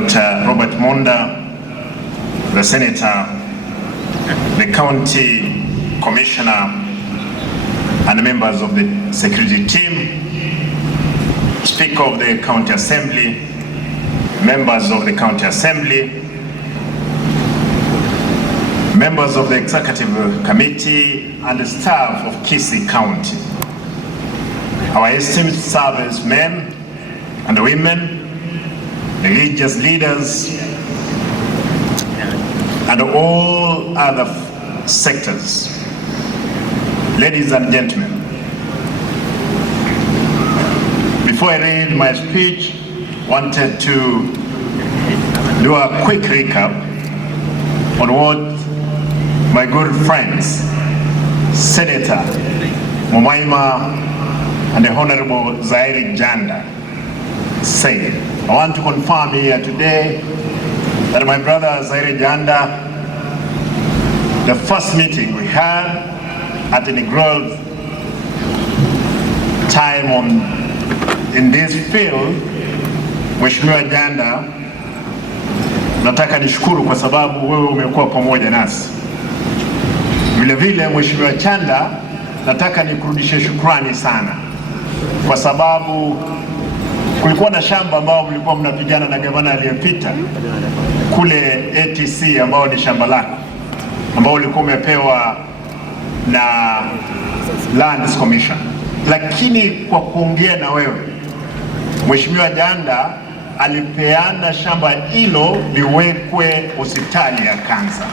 Dr. Robert Monda, the Senator, the County Commissioner, and members of the security team, Speaker of the County Assembly, members of the County Assembly, members of the Executive Committee, and the staff of Kisii County, our esteemed servicemen and women, religious leaders, and all other sectors. Ladies and gentlemen, before I read my speech, wanted to do a quick recap on what my good friends, Senator Mumaima and the Honorable Zaire Janda said. I want to confirm here today that my brother Zaire Janda, the first meeting we had at the Grove time in this field, Mheshimiwa Janda, nataka nishukuru kwa sababu wewe umekuwa pamoja nasi. Vile vile Mheshimiwa Chanda, nataka nikurudishe shukrani sana kwa sababu kulikuwa na shamba ambao mlikuwa mnapigana na gavana aliyepita kule ATC, ambao ni shamba lako ambao ulikuwa umepewa na Lands Commission, lakini kwa kuongea na wewe Mheshimiwa Janda alipeana shamba hilo liwekwe hospitali ya kansa.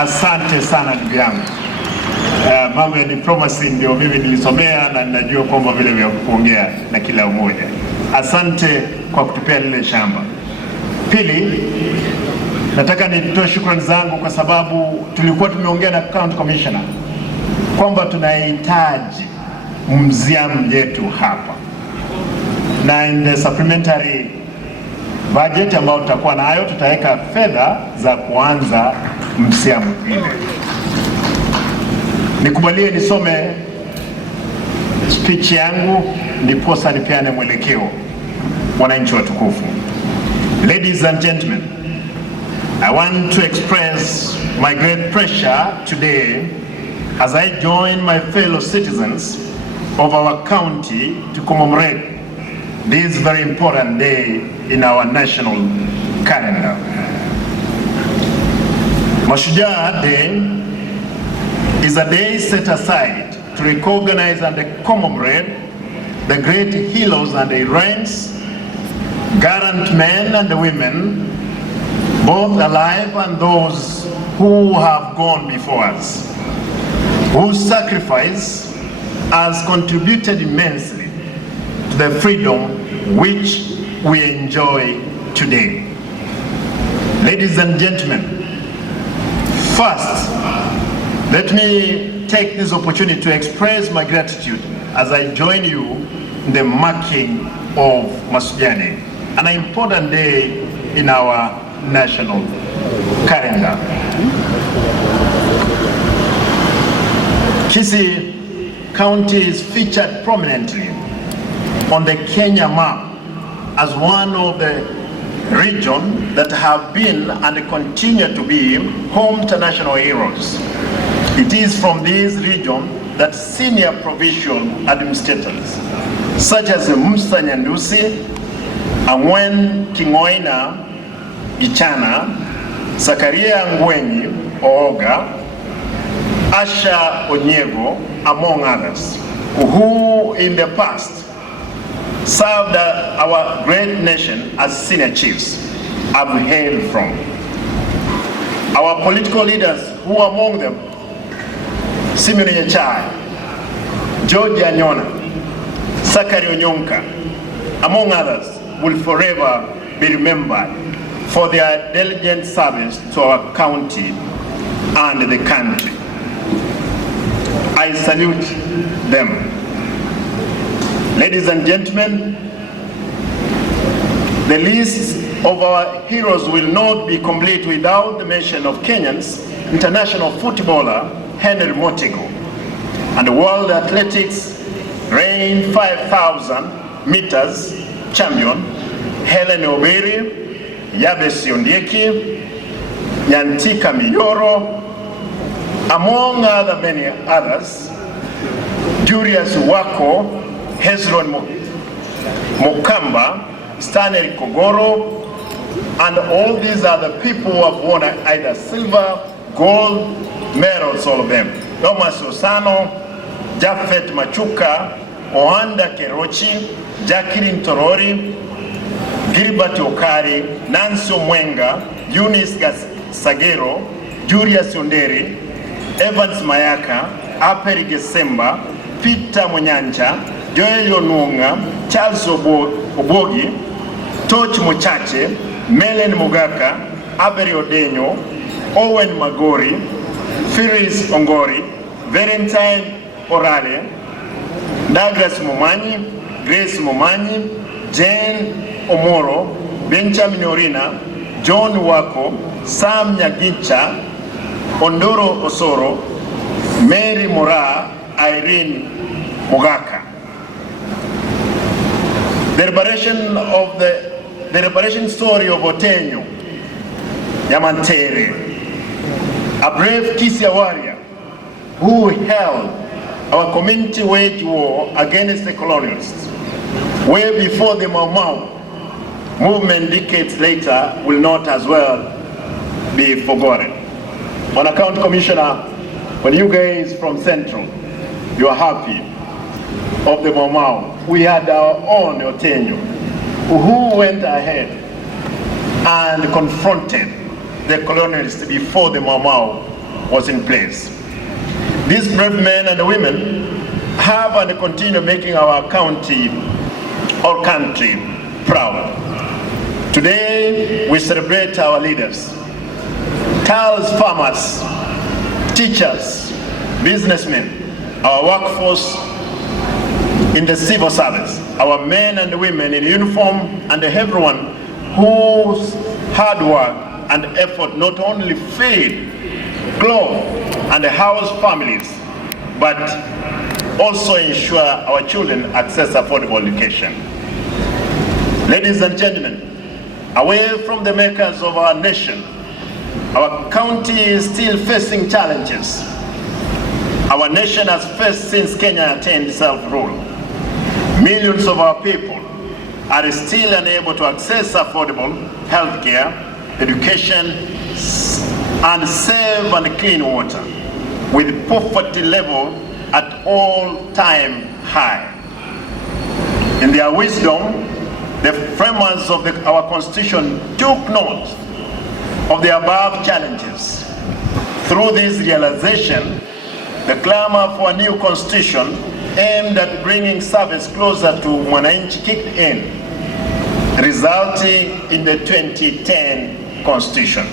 Asante sana ndugu yangu. Mambo ya diplomacy ndio mimi nilisomea na ninajua kwamba vile vya kuongea na kila mmoja. Asante kwa kutupea lile shamba. Pili, nataka nitoe shukrani zangu kwa sababu tulikuwa tumeongea na County Commissioner kwamba tunahitaji museum yetu hapa, na in the supplementary budget ambao tutakuwa nayo tutaweka fedha za kuanza museum ile. Nikubalie nisome speech yangu ndiposa nipeane mwelekeo wananchi watukufu. Ladies and gentlemen, I want to express my great pleasure today as I join my fellow citizens of our county to commemorate this very important day in our national calendar. Mashujaa Day is a day set aside to recognize and commemorate the great heroes and heroines, gallant men and women, both alive and those who have gone before us, whose sacrifice has contributed immensely to the freedom which we enjoy today. Ladies and gentlemen, first, let me take this opportunity to express my gratitude as I join you in the marking of Mashujaa Day, an important day in our national calendar. Kisii County is featured prominently on the Kenya map as one of the regions that have been and continue to be home to national heroes. It is from this region that senior provincial administrators such as Musa Nyandusi, Amwen Kingoina Gichana, Zakaria Ngwenyi Ooga, Asha Onyego, among others, who in the past served our great nation as senior chiefs, have hailed from. Our political leaders, who among them Simeon Nyachai, George Anyona, Sakari Onyonka, among others, will forever be remembered for their diligent service to our county and the country. I salute them. Ladies and gentlemen, the list of our heroes will not be complete without the mention of Kenyan's international footballer Henry Motigo and the World Athletics Reign 5,000 meters champion Helen Oberi, Yabes Ondieki, Nyantika Miyoro, among other many others, Julius Wako, Hezron Mukamba, Stanley Kogoro, and all these are the people who have won either silver, gold medals, all of them. Thomas Osano, Josephat Machuka, Oanda Kerochi, Jacqueline Torori, Gilbert Okari, Nancy Mwenga, Eunice Sagero, Julius Onderi, Evans Mayaka, Aperi Gesemba, Peter Munyanja, Joel Onunga, Charles Obogi, Toch Muchache, Melen Mugaka, Aberi Odenyo, Owen Magori, Firis Ongori, Valentine Orale, Douglas Mumanyi, Grace Mumanyi, Jane Omoro, Benjamin Orina, John Wako, Sam Nyagicha, Ondoro Osoro, Mary Mora, Irene Mugaka. The liberation story of Otenyo Yamantere, a brave Kisii warrior who held our community wage war against the colonialists, way before the Mau Mau movement decades later, will not as well be forgotten. On account, Commissioner, when you guys from Central, you are happy of the Mau Mau, we had our own Otenyo, who went ahead and confronted the colonialists before the Mau Mau was in place. These brave men and women have and continue making our country proud. Today, we celebrate our leaders, TAL's farmers, teachers, businessmen, our workforce in the civil service, our men and women in uniform, and everyone whose hard work and effort not only feed, clothe, and house families, but also ensure our children access affordable education. Ladies and gentlemen, away from the makers of our nation, our county is still facing challenges our nation has faced since Kenya attained self-rule. Millions of our people are still unable to access affordable health care, education, and safe and clean water, with poverty level at all-time high. In their wisdom, the framers of our Constitution took note of the above challenges. Through this realization, the clamor for a new Constitution aimed at bringing service closer to Mwananchi kicked in, resulting in the 2010 Constitution.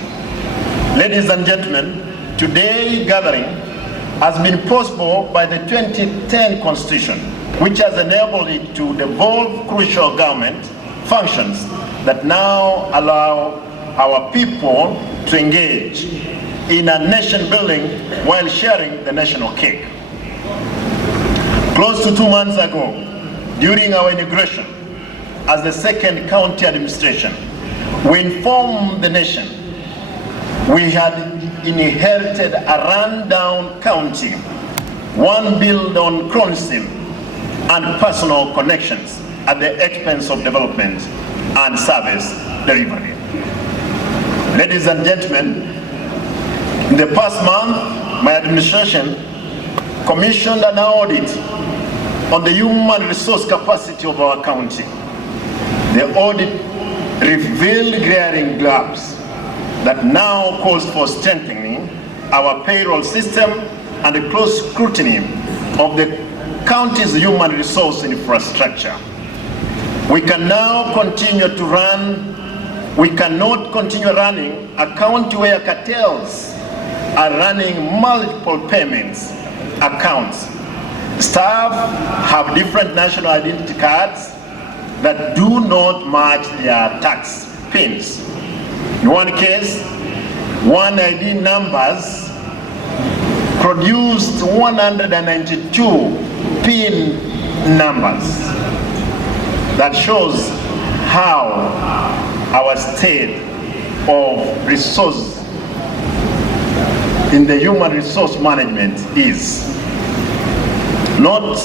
Ladies and gentlemen, today's gathering has been possible by the 2010 Constitution, which has enabled it to devolve crucial government functions that now allow our people to engage in a nation building while sharing the national cake. Close to 2 months ago, during our inauguration as the second county administration, we informed the nation we had inherited a run-down county, one built on cronyism and personal connections at the expense of development and service delivery. Ladies and gentlemen, in the past month, my administration commissioned an audit on the human resource capacity of our county. The audit revealed glaring gaps that now calls for strengthening our payroll system and a close scrutiny of the county's human resource infrastructure. We cannot continue running a county where cartels are running multiple payments accounts. Staff have different national identity cards that do not match their tax pins. In one case, one ID numbers produced 192 PIN numbers. That shows how our state of resource in the human resource management is. Not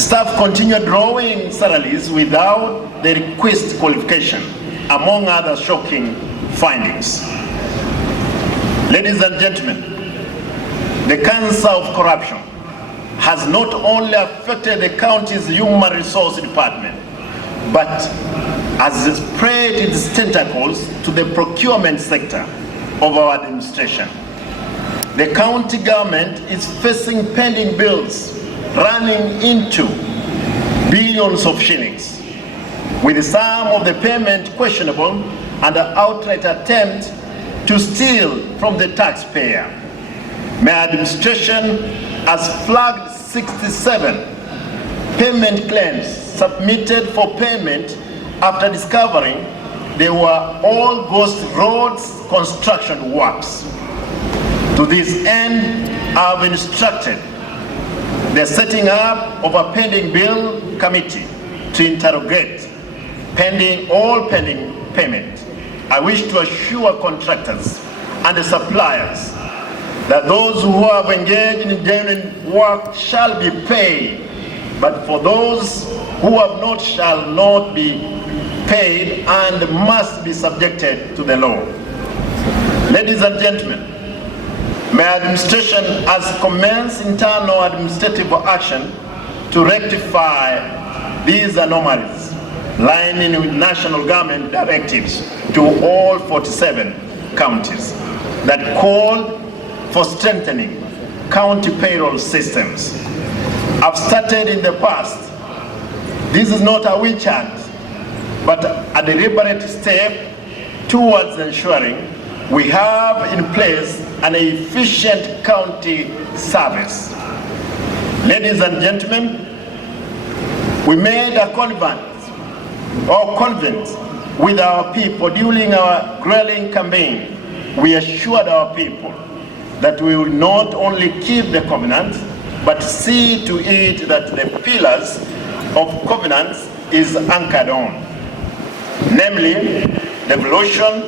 staff continue drawing salaries without the request qualification, among other shocking findings. Ladies and gentlemen, the cancer of corruption has not only affected the county's human resource department, but has spread its tentacles to the procurement sector of our administration. The county government is facing pending bills running into billions of shillings, with some of the payment questionable and an outright attempt to steal from the taxpayer. My administration has flagged 67 payment claims submitted for payment after discovering they were all ghost roads construction works. To this end, I have instructed the setting up of a pending bill committee to interrogate all pending payment. I wish to assure contractors and the suppliers that those who have engaged in genuine work shall be paid, but for those who have not shall not be paid and must be subjected to the law. Ladies and gentlemen, my administration has commenced internal administrative action to rectify these anomalies, lining with national government directives to all 47 counties that called for strengthening county payroll systems. I've started in the past. This is not a witch hunt, but a deliberate step towards ensuring we have in place an efficient county service. Ladies and gentlemen, we made a convent with our people during our grilling campaign. We assured our people that we will not only keep the covenant, but see to it that the pillars of covenants is anchored on, namely devolution,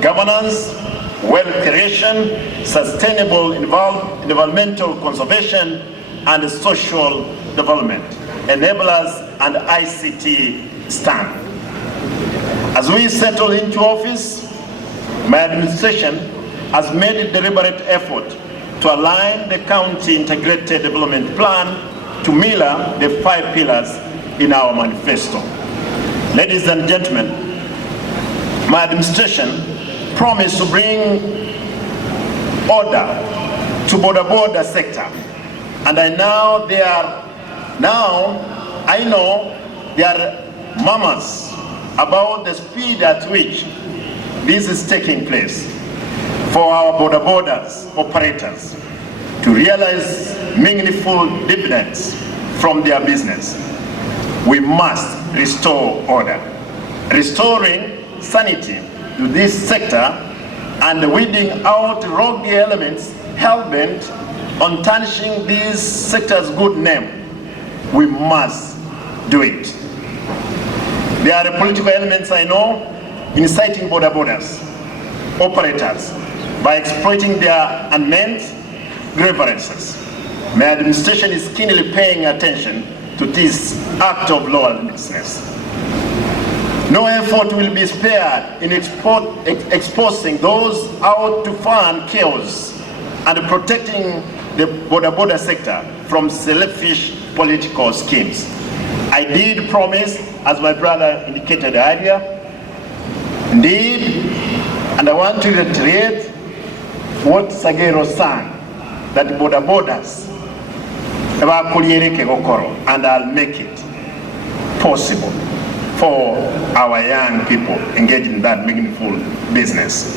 governance, wealth creation, sustainable environmental conservation, and social development, enablers and ICT stand. As we settle into office, my administration has made a deliberate effort to align the county integrated development plan to mirror the 5 pillars in our manifesto. Ladies and gentlemen, my administration promised to bring order to border sector, and I know there are murmurs about the speed at which this is taking place for our borders operators to realize meaningful dividends from their business. We must restore order, restoring sanity to this sector and weeding out rogue elements hell-bent on tarnishing this sector's good name. We must do it. There are political elements I know inciting borders operators by exploiting their unmeant grievances. My administration is keenly paying attention to this act of lawlessness. No effort will be spared in exposing those out to fund chaos and protecting the border sector from selfish political schemes. I did promise, as my brother indicated earlier, indeed, and I want to reiterate what Sagero sang, that borders, and I'll make it possible for our young people engaged in that meaningful business.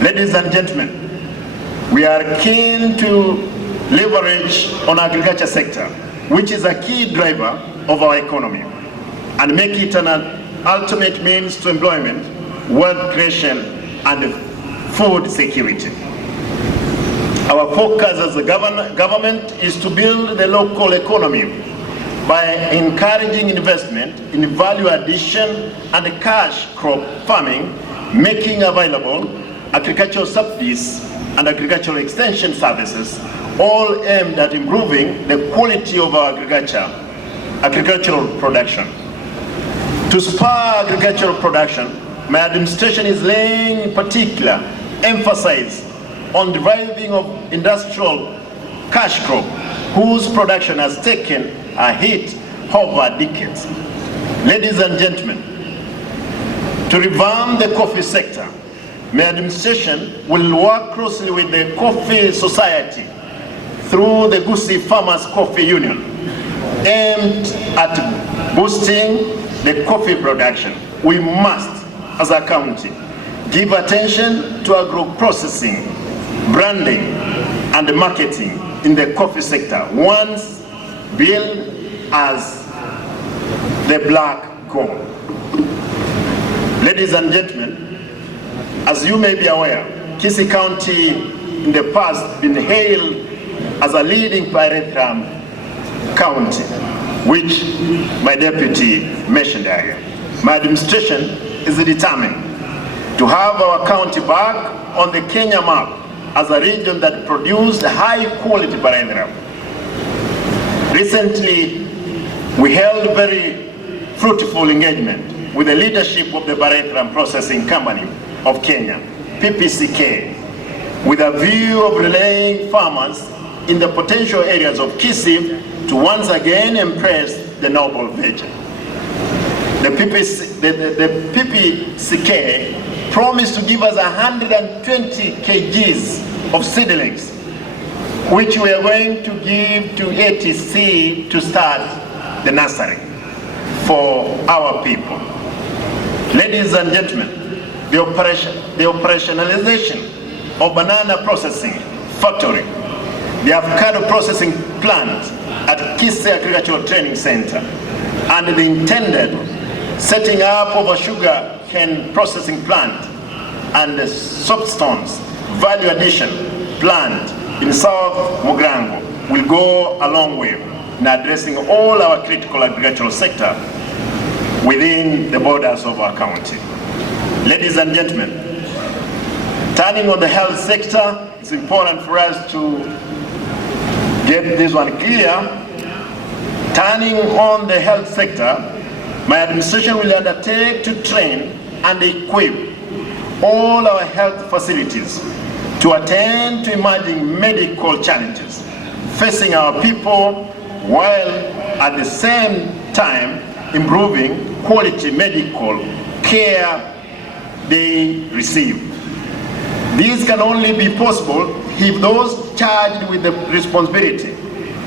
Ladies and gentlemen, we are keen to leverage on agriculture sector, which is a key driver of our economy, and make it an ultimate means to employment, wealth creation, and food security. Our focus as a government is to build the local economy by encouraging investment in value addition and cash crop farming, making available agricultural subsidies and agricultural extension services, all aimed at improving the quality of our agricultural production. To spur agricultural production, my administration is laying particular emphasis on the reviving of industrial cash crop, whose production has taken a hit over decades. Ladies and gentlemen, to revamp the coffee sector, my administration will work closely with the Coffee Society through the Kisii Farmers Coffee Union, aimed at boosting the coffee production. We must, as a county, give attention to agro-processing, branding, and marketing in the coffee sector, once billed as the black gold. Ladies and gentlemen, as you may be aware, Kisii County in the past been hailed as a leading pyrethrum county, which my deputy mentioned earlier. My administration is determined to have our county back on the Kenya map as a region that produced high quality pyrethrum. Recently, we held very fruitful engagement with the leadership of the pyrethrum processing company of Kenya, PPCK, with a view of relaying farmers in the potential areas of Kisii to once again embrace the noble vision. The PPCK promised to give us 120 kgs of seedlings, which we are going to give to ATC to start the nursery for our people. Ladies and gentlemen, the operationalization of banana processing factory, the avocado processing plant at Kisii Agricultural Training Center, and the intended setting up of a sugar cane processing plant and the soapstones value addition plant in South Mugrango will go a long way in addressing all our critical agricultural sector within the borders of our county. Ladies and gentlemen, turning on the health sector, it's important for us to get this one clear. Turning on the health sector, my administration will undertake to train and equip all our health facilities to attend to emerging medical challenges facing our people, while at the same time improving quality medical care they receive. These can only be possible if those charged with the responsibility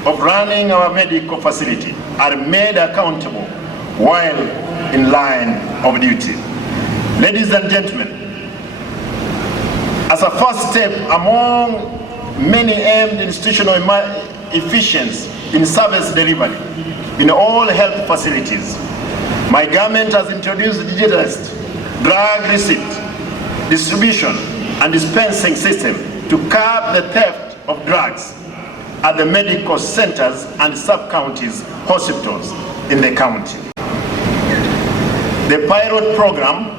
of running our medical facility are made accountable while in line of duty. Ladies and gentlemen, as a first step among many aimed institutional efficiency in service delivery in all health facilities, my government has introduced digitalized drug receipt, distribution, and dispensing system to curb the theft of drugs at the medical centers and sub-counties hospitals in the county. The pilot program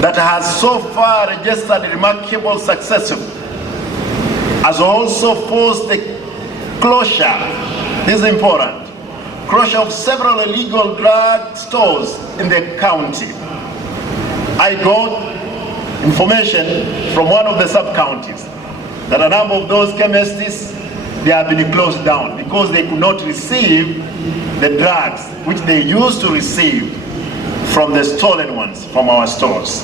that has so far registered remarkable success has also forced the closure, this is important, closure of several illegal drug stores in the county. I got information from one of the sub-counties that a number of those chemists, they have been closed down because they could not receive the drugs which they used to receive from the stolen ones from our stores.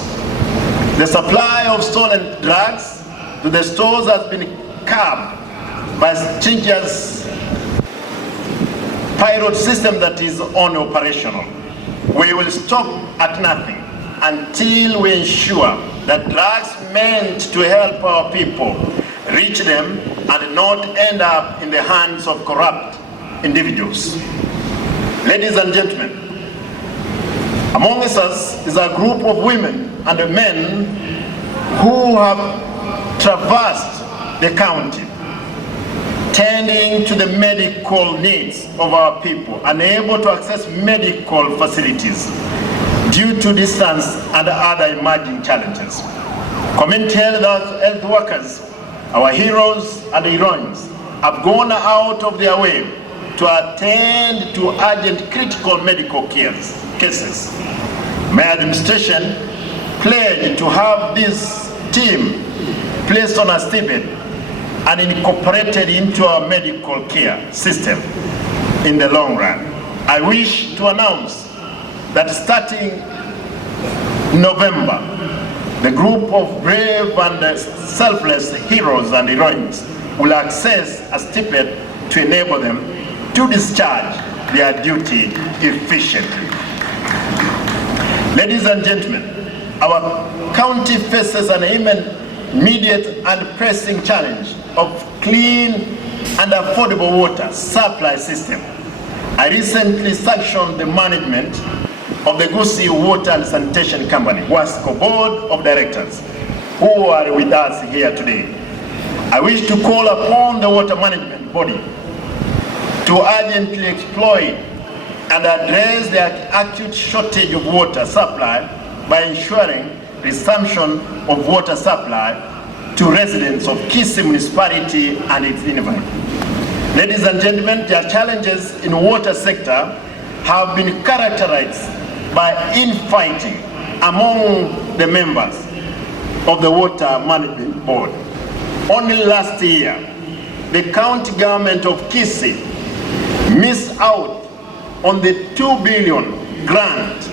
The supply of stolen drugs to the stores has been curbed by Chinta's pilot system that is operational. We will stop at nothing until we ensure that drugs meant to help our people reach them and not end up in the hands of corrupt individuals. Ladies and gentlemen, among us is a group of women and men who have traversed the county tending to the medical needs of our people, unable to access medical facilities due to distance and other emerging challenges. Community health workers, our heroes and heroines, have gone out of their way to attend to urgent critical medical cases. My administration pledged to have this team placed on a stipend and incorporated into our medical care system in the long run. I wish to announce that starting November, the group of brave and selfless heroes and heroines will access a stipend to enable them to discharge their duty efficiently. Ladies and gentlemen, our county faces an immediate and pressing challenge of clean and affordable water supply system. I recently sanctioned the management of the Kisii Water and Sanitation Company, WASCO Board of Directors, who are with us here today. I wish to call upon the water management body to urgently exploit and address the acute shortage of water supply by ensuring resumption of water supply to residents of Kisii municipality and its environment. Ladies and gentlemen, the challenges in the water sector have been characterized by infighting among the members of the Water Management Board. Only last year, the county government of Kisii missed out on the 2 billion grant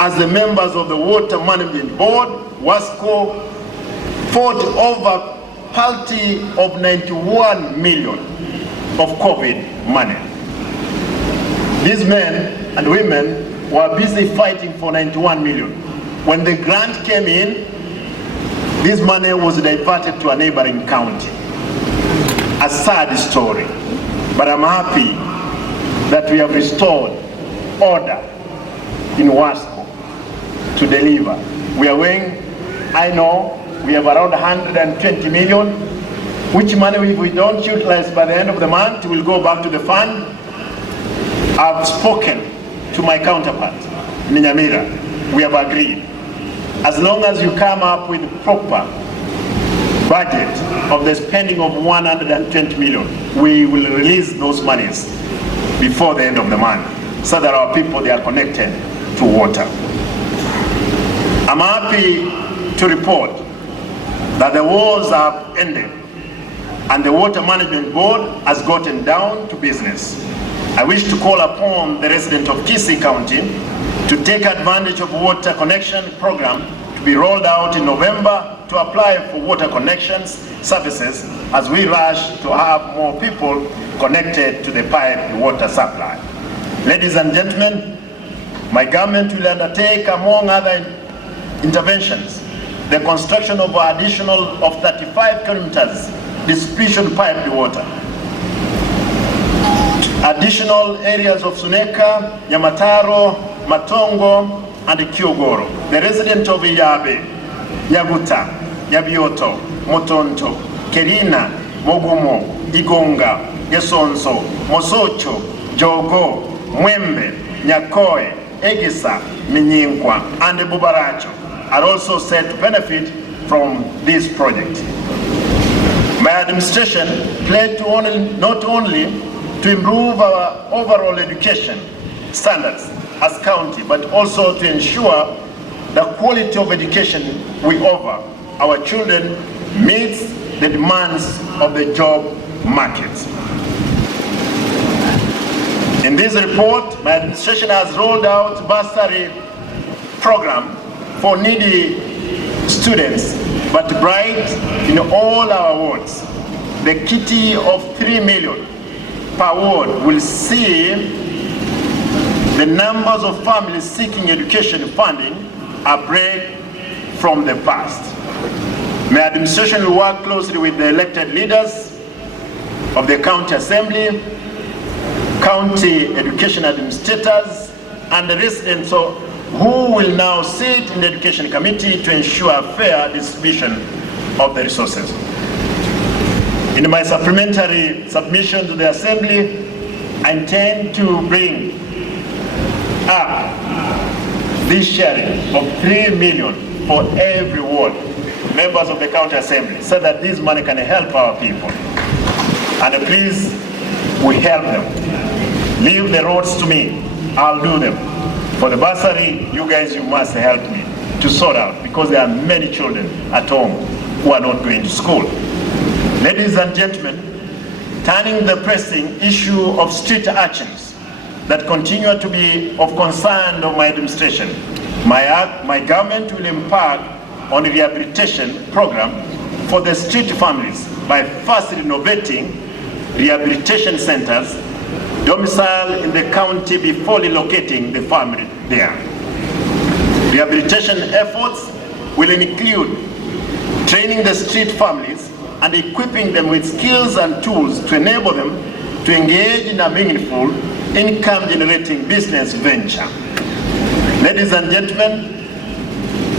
as the members of the Water Management Board, WASCO, fought over paltry of 91 million of COVID money. These men and women were busy fighting for 91 million. When the grant came in, this money was diverted to a neighboring county. A sad story, but I'm happy that we have restored order in WASCO to deliver. We are weighing, I know, we have around 120 million, which money if we don't utilize by the end of the month will go back to the fund. I've spoken to my counterpart, Nyamira. We have agreed. As long as you come up with proper budget of the spending of 120 million, we will release those monies before the end of the month so that our people, they are connected to water. I'm happy to report that the wars have ended and the Water Management Board has gotten down to business. I wish to call upon the residents of Kisii County to take advantage of water connection program to be rolled out in November to apply for water connections services as we rush to have more people connected to the piped water supply. Ladies and gentlemen, my government will undertake, among other interventions, the construction of an additional of 35 kilometers distribution piped water. Additional areas of Suneka, Nyamataro, Matongo, and Kyogoro. The residents of Iyabe, Nyaguta, Nyabioto, Motonto, Kerina, Mogumo, Igonga, Yesonso, Mosocho, Jogo, Mwembe, Nyakoe, Egisa, Minyinkwa, and Bubaracho are also set to benefit from this project. My administration pledged to not only to improve our overall education standards as county, but also to ensure the quality of education we offer our children meets the demands of the job market. In this report, my administration has rolled out bursary program for needy students, but bright in all our wards. The kitty of 3 million per ward will see the numbers of families seeking education funding a break from the past. My administration will work closely with the elected leaders of the county assembly, county education administrators, and the residents who will now sit in the education committee to ensure fair distribution of the resources. In my supplementary submission to the Assembly, I intend to bring up this sharing of 3 million for every ward, members of the county assembly, so that this money can help our people. And please, we help them. Leave the roads to me, I'll do them. For the bursary, you guys, you must help me to sort out, because there are many children at home who are not going to school. Ladies and gentlemen, turning the pressing issue of street urchins that continue to be of concern of my administration, my government will embark on a rehabilitation program for the street families by first renovating rehabilitation centers domiciled in the county before relocating the family there. Rehabilitation efforts will include training the street families and equipping them with skills and tools to enable them to engage in a meaningful income-generating business venture. Ladies and gentlemen,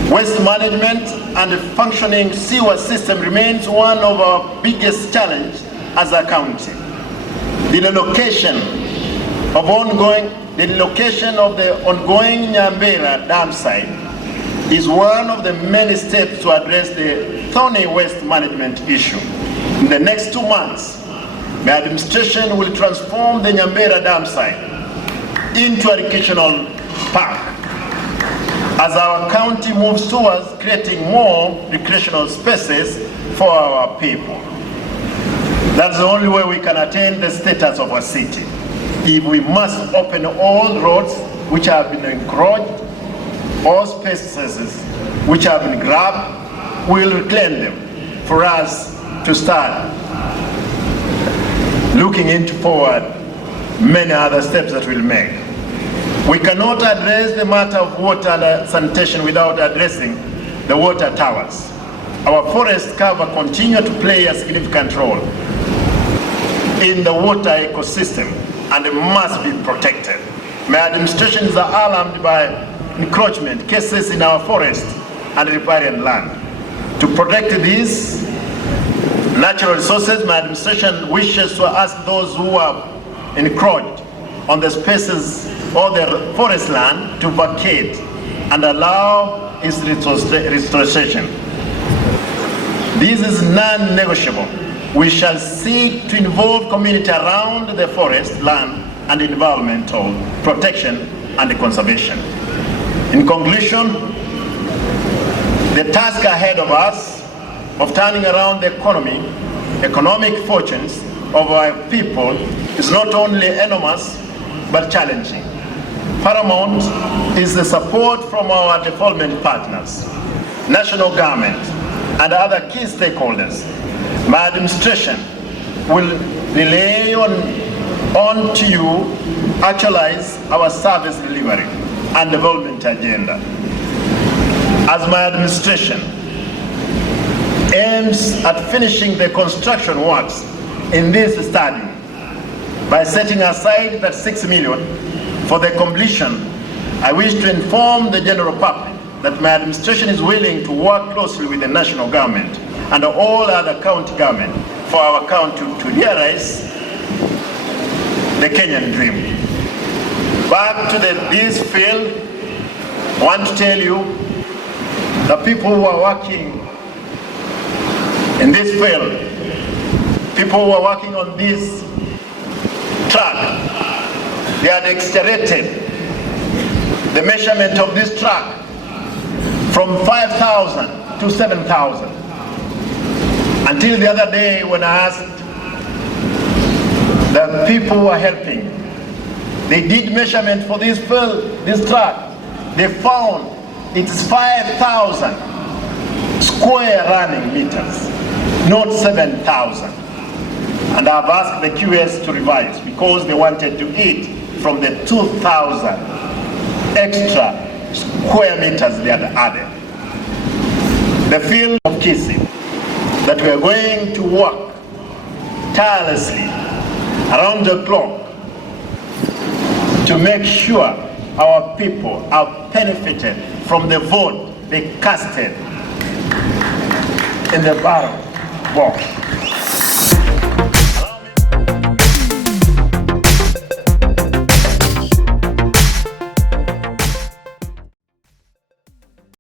waste management and a functioning sewer system remains one of our biggest challenges as a county. The relocation of the ongoing Nyambera dam site is one of the many steps to address the thorny waste management issue. In the next 2 months, my administration will transform the Nyambera dam site into a recreational park as our county moves towards creating more recreational spaces for our people. That's the only way we can attain the status of a city. If we must open all roads which have been encroached, all spaces which have been grabbed, we will reclaim them for us to start looking into forward many other steps that we'll make. We cannot address the matter of water and sanitation without addressing the water towers. Our forest cover continue to play a significant role in the water ecosystem and it must be protected. My administration is alarmed by encroachment cases in our forest and riparian land. To protect these natural resources, my administration wishes to ask those who have encroached on the spaces or the forest land to vacate and allow its restoration. This is non-negotiable. We shall seek to involve community around the forest, land, and environmental protection and conservation. In conclusion, the task ahead of us of turning around the economic fortunes of our people is not only enormous, but challenging. Paramount is the support from our development partners, national government, and other key stakeholders. My administration will rely on to you actualize our service delivery and development agenda. As my administration aims at finishing the construction works in this stadium by setting aside that 6 million for the completion, I wish to inform the general public that my administration is willing to work closely with the national government and all other county government for our county to realize the Kenyan dream. Back to this field, I want to tell you, the people who are working in this field, people who are working on this track, they had accelerated the measurement of this track from 5,000 to 7,000. Until the other day when I asked the people who are helping, they did measurement for this track. They found it is 5,000 square running meters, not 7,000. And I've asked the QS to revise because they wanted to eat from the 2,000 extra square meters they had added. The field of Kisii that we are going to work tirelessly around the clock to make sure our people are benefited from the vote they casted in the ballot box.